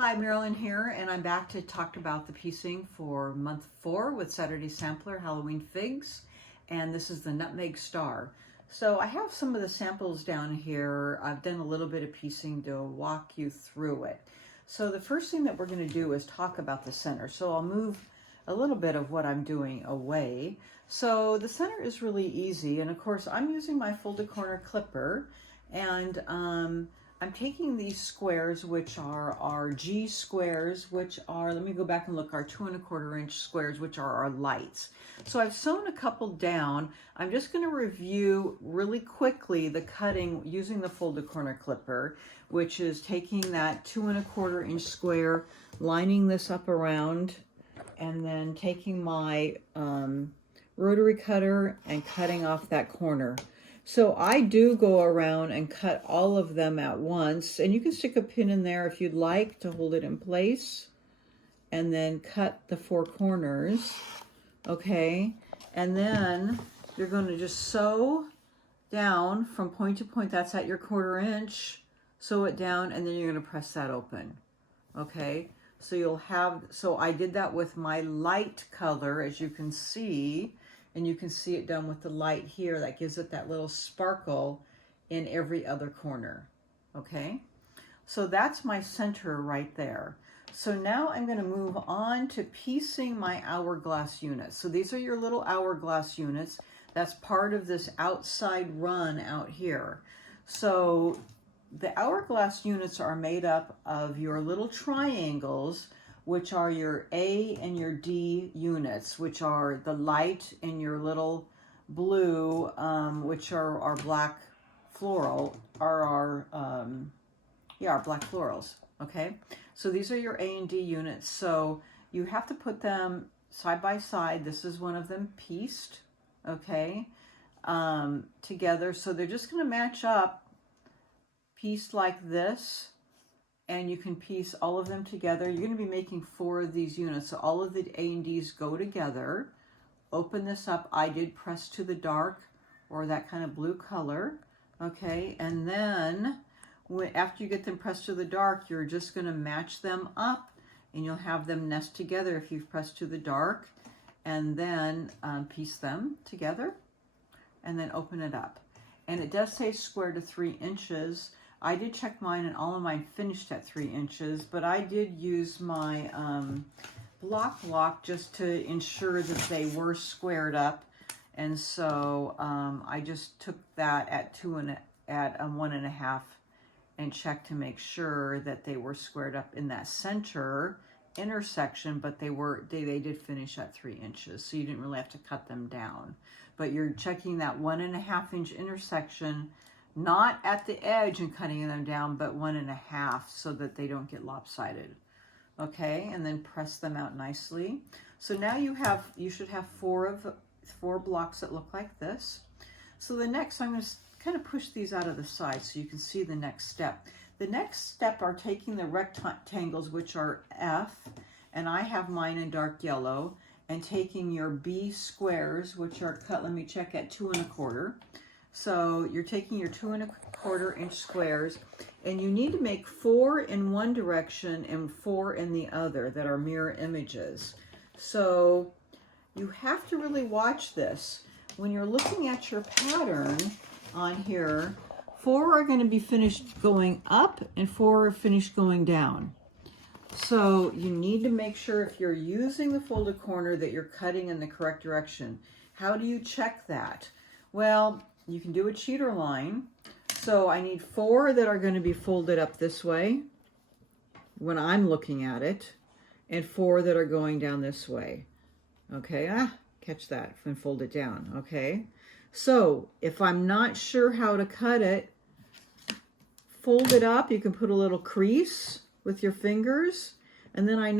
Hi, Marilyn here, and I'm back to talk about the piecing for month 4 with Saturday Sampler Halloween Figs, and this is the Nutmeg Star. So I have some of the samples down here. I've done a little bit of piecing to walk you through it. So the first thing that we're going to do is talk about the center. So I'll move a little bit of what I'm doing away. So the center is really easy, and of course I'm using my folded corner clipper, and I'm taking these squares, which are our G squares, which are, let me go back and look, our 2 1/4 inch squares, which are our lights. So I've sewn a couple down. I'm just going to review really quickly the cutting using the folded corner clipper, which is taking that 2 1/4 inch square, lining this up around, and then taking my rotary cutter and cutting off that corner. So I do go around and cut all of them at once, and you can stick a pin in there if you'd like to hold it in place, and then cut the 4 corners, okay? And then you're going to just sew down from point to point. That's at your 1/4 inch. Sew it down, and then you're going to press that open, okay? So you'll have, so I did that with my light color, as you can see. And you can see it done with the light here. That gives it that little sparkle in every other corner, okay? So that's my center right there. So now I'm gonna move on to piecing my hourglass units. So these are your little hourglass units. That's part of this outside run out here. So the hourglass units are made up of your little triangles, which are your A and your D units, which are the light and your little blue, which are our black floral, are our black florals, okay? So these are your A and D units. So you have to put them side by side. This is one of them pieced, okay, together. So they're just gonna match up, pieced like this. And you can piece all of them together. You're going to be making 4 of these units. So all of the A and D's go together. Open this up. I did press to the dark or that kind of blue color. Okay, and then after you get them pressed to the dark, you're just going to match them up, and you'll have them nest together if you've pressed to the dark, and then piece them together and then open it up. And it does say square to 3 inches. I did check mine, and all of mine finished at 3 inches, but I did use my block just to ensure that they were squared up. And so I just took that at 1.5 and checked to make sure that they were squared up in that center intersection, but they did finish at 3 inches, so you didn't really have to cut them down. But you're checking that 1.5 inch intersection, not at the edge and cutting them down, but 1.5, so that they don't get lopsided. Okay, and then press them out nicely. So now you should have 4 blocks that look like this. So the next, I'm going to kind of push these out of the side so you can see the next step. The next step are taking the rectangles, which are F, and I have mine in dark yellow, and taking your B squares, which are cut, let me check, at 2 1/4. So you're taking your 2 1/4 inch squares, and you need to make 4 in one direction and 4 in the other that are mirror images. So you have to really watch this. When you're looking at your pattern on here, 4 are going to be finished going up and 4 are finished going down. So you need to make sure, if you're using the folded corner, that you're cutting in the correct direction. How do you check that? Well, you can do a cheater line. So I need 4 that are going to be folded up this way when I'm looking at it, and 4 that are going down this way. Okay, catch that, and fold it down. Okay, so if I'm not sure how to cut it, fold it up. You can put a little crease with your fingers, and then I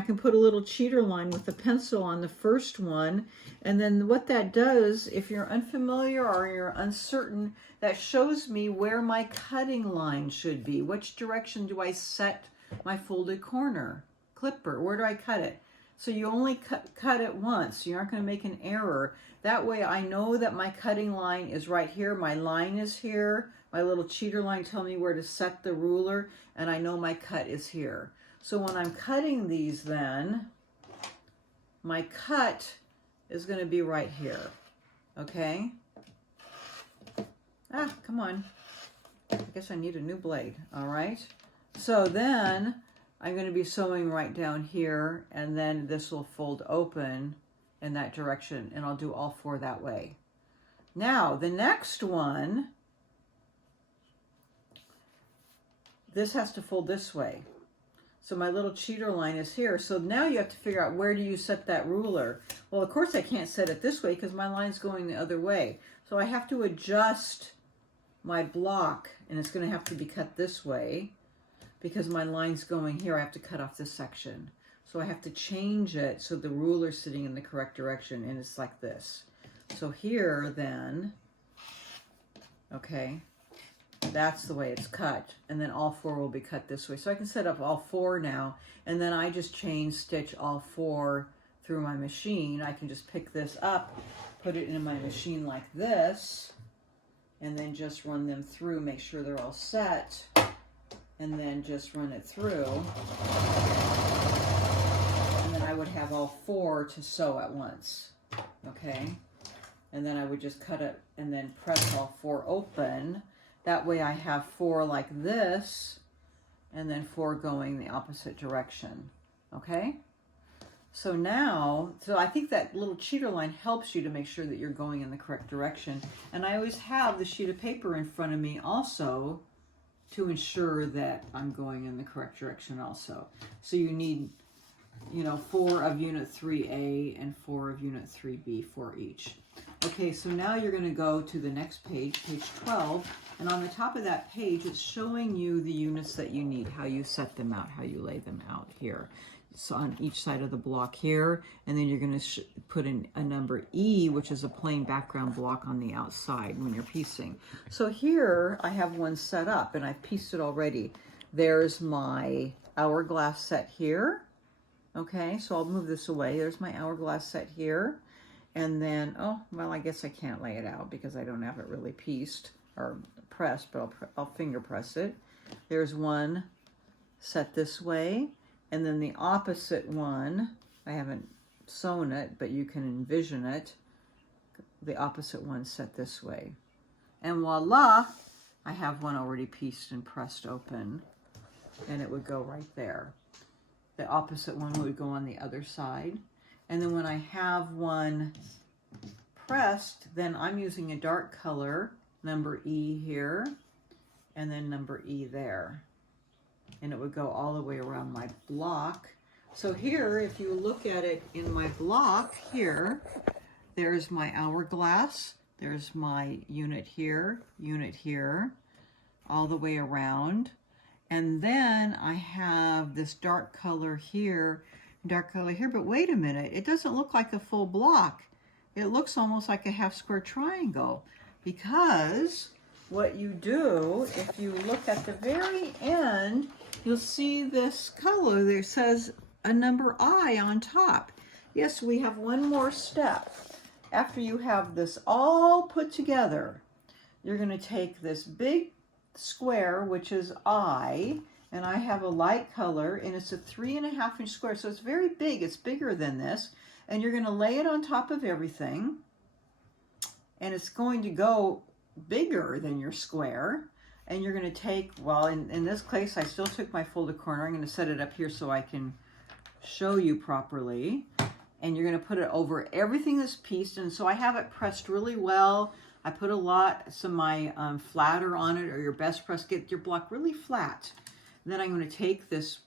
can put a little cheater line with a pencil on the first one. And then what that does, if you're unfamiliar or you're uncertain, that shows me where my cutting line should be. Which direction do I set my folded corner clipper? Where do I cut it? So you only cut it once. You're not going to make an error. That way I know that my cutting line is right here. My line is here. My little cheater line tells me where to set the ruler, and I know my cut is here. So when I'm cutting these then, my cut is going to be right here, okay? Ah, come on. I guess I need a new blade, all right? So then I'm going to be sewing right down here, and then this will fold open in that direction, and I'll do all 4 that way. Now, the next one, this has to fold this way. So my little cheater line is here. So now you have to figure out, where do you set that ruler? Well, of course I can't set it this way because my line's going the other way. So I have to adjust my block, and it's going to have to be cut this way because my line's going here. I have to cut off this section. So I have to change it so the ruler's sitting in the correct direction, and it's like this. So here then, okay, that's the way it's cut, and then all 4 will be cut this way. So I can set up all 4 now, and then I just chain stitch all 4 through my machine. I can just pick this up, put it in my machine like this, and then just run them through, make sure they're all set, and then just run it through. And then I would have all 4 to sew at once, okay? And then I would just cut it and then press all 4 open. That way I have 4 like this, and then 4 going the opposite direction, okay? So now, so I think that little cheater line helps you to make sure that you're going in the correct direction. And I always have the sheet of paper in front of me also to ensure that I'm going in the correct direction also. So you need, you know, 4 of Unit 3A and 4 of Unit 3B for each. Okay, so now you're going to go to the next page, page 12, and on the top of that page, it's showing you the units that you need, how you set them out, how you lay them out here. So on each side of the block here, and then you're going to put in a number E, which is a plain background block on the outside when you're piecing. So here I have one set up, and I've pieced it already. There's my hourglass set here. Okay, so I'll move this away. There's my hourglass set here. And then, oh, well, I guess I can't lay it out because I don't have it really pieced or pressed, but I'll finger press it. There's one set this way, and then the opposite one, I haven't sewn it, but you can envision it, the opposite one set this way. And voila, I have one already pieced and pressed open, and it would go right there. The opposite one would go on the other side. And then when I have one pressed, then I'm using a dark color, number E here, and then number E there. And it would go all the way around my block. So here, if you look at it in my block here, there's my hourglass, there's my unit here, all the way around. And then I have this dark color here, but wait a minute, it doesn't look like a full block. It looks almost like a half square triangle, because what you do, if you look at the very end, you'll see this color that says a number I on top. Yes, we have one more step. After you have this all put together, you're going to take this big square, which is I, and I have a light color, and it's a 3.5 inch square, so it's very big. It's bigger than this, and you're going to lay it on top of everything, and it's going to go bigger than your square. And you're going to take, well, in this case, I still took my folded corner. I'm going to set it up here so I can show you properly. And you're going to put it over everything that's pieced, and so I have it pressed really well. I put some of my flatter on it, or your best press. Get your block really flat. And then I'm going to take this,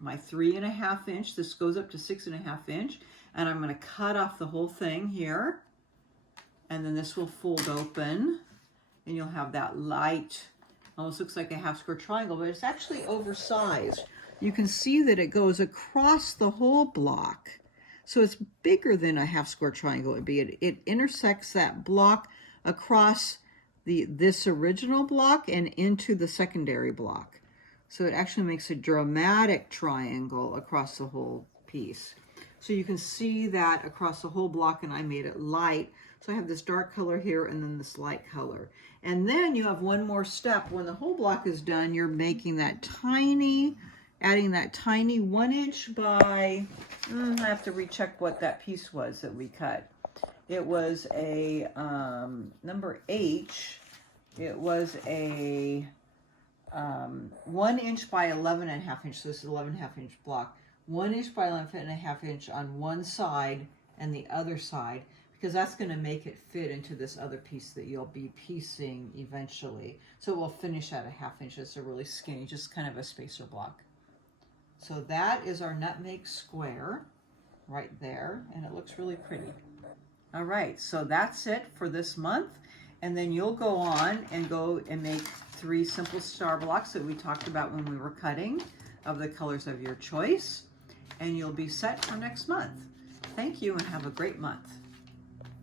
my 3.5 inch, this goes up to 6.5 inch, and I'm going to cut off the whole thing here. And then this will fold open, and you'll have that light, almost looks like a half square triangle, but it's actually oversized. You can see that it goes across the whole block. So it's bigger than a half square triangle would be. It intersects that block across this original block and into the secondary block. So it actually makes a dramatic triangle across the whole piece. So you can see that across the whole block, and I made it light. So I have this dark color here and then this light color. And then you have one more step. When the whole block is done, you're making that tiny adding that tiny 1 inch by, I have to recheck what that piece was that we cut. It was a number H. It was a 1 inch by 11.5 inch. So this is 11.5 inch block. 1 inch by 11.5 inch on one side and the other side, because that's going to make it fit into this other piece that you'll be piecing eventually. So it will finish at a 1/2 inch. It's a really skinny, just kind of a spacer block. So that is our nutmeg square right there, and it looks really pretty. All right, so that's it for this month. And then you'll go on and make 3 simple star blocks that we talked about when we were cutting, of the colors of your choice. And you'll be set for next month. Thank you and have a great month.